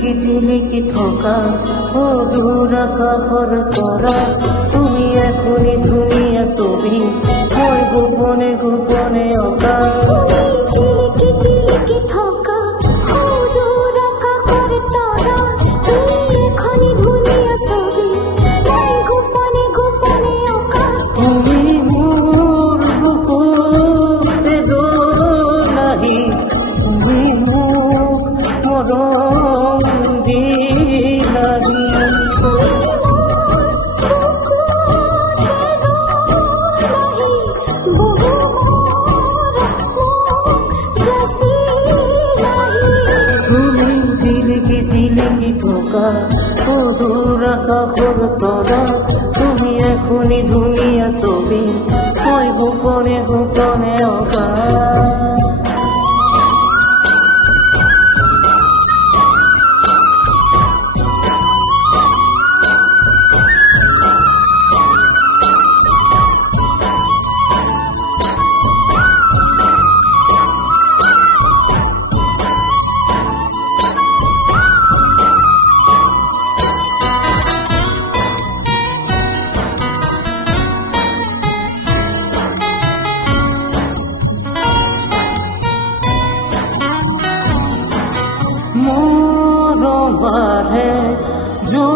ঝিলিকি ঝিলিকি ঠোকা। ও দূরাকা কাহর করা। তুমি এখনই ধুনিয়া ছবি। গোপনে গোপনে ঠোকা ও দূরাকা তোরা তুমি এখনই দুনিয়া ছবি মই গোপনে গোপনে অকা बार है जो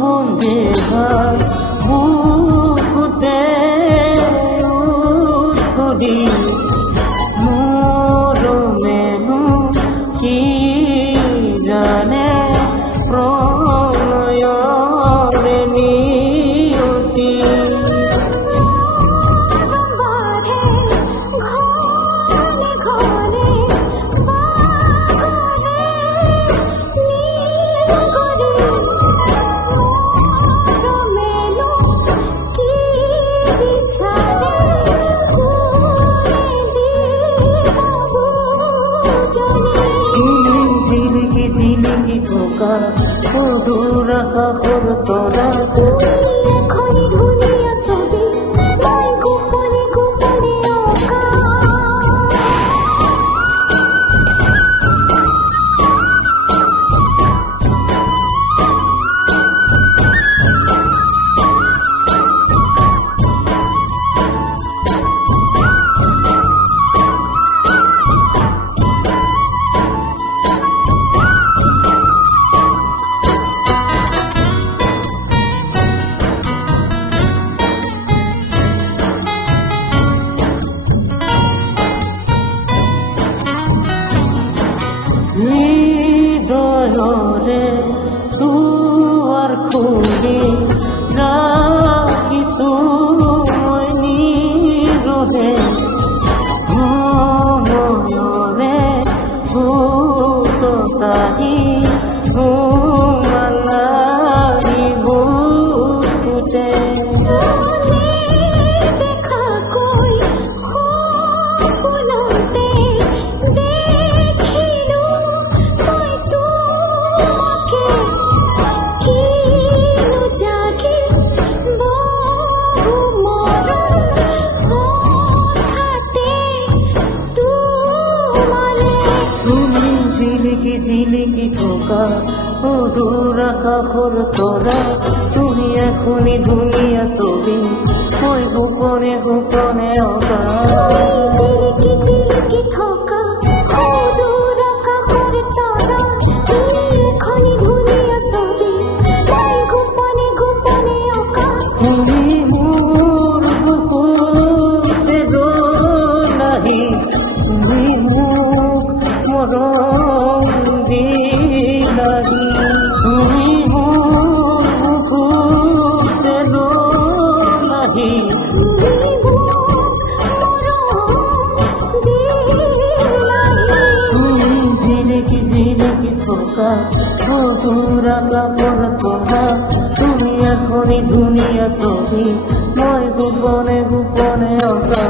वो देगा ঝিলিকি ঠোকা ও দূরাকা হর তোরা তুমি তুয়ার খুলি রাখিছো নিৰহে মনৰে ভূত চাহি জিলিকি ঝিলিকি ঠোকা ও দূরাকা হল তোরা, তুমি এখনই দুনিয়া ছবি, ওই গোপনে গোপনে অকা পোকা ও পুরা পোকা তুমি এখনই ধুনিয়া ছবি। মই গোপনে গোপনে অকা।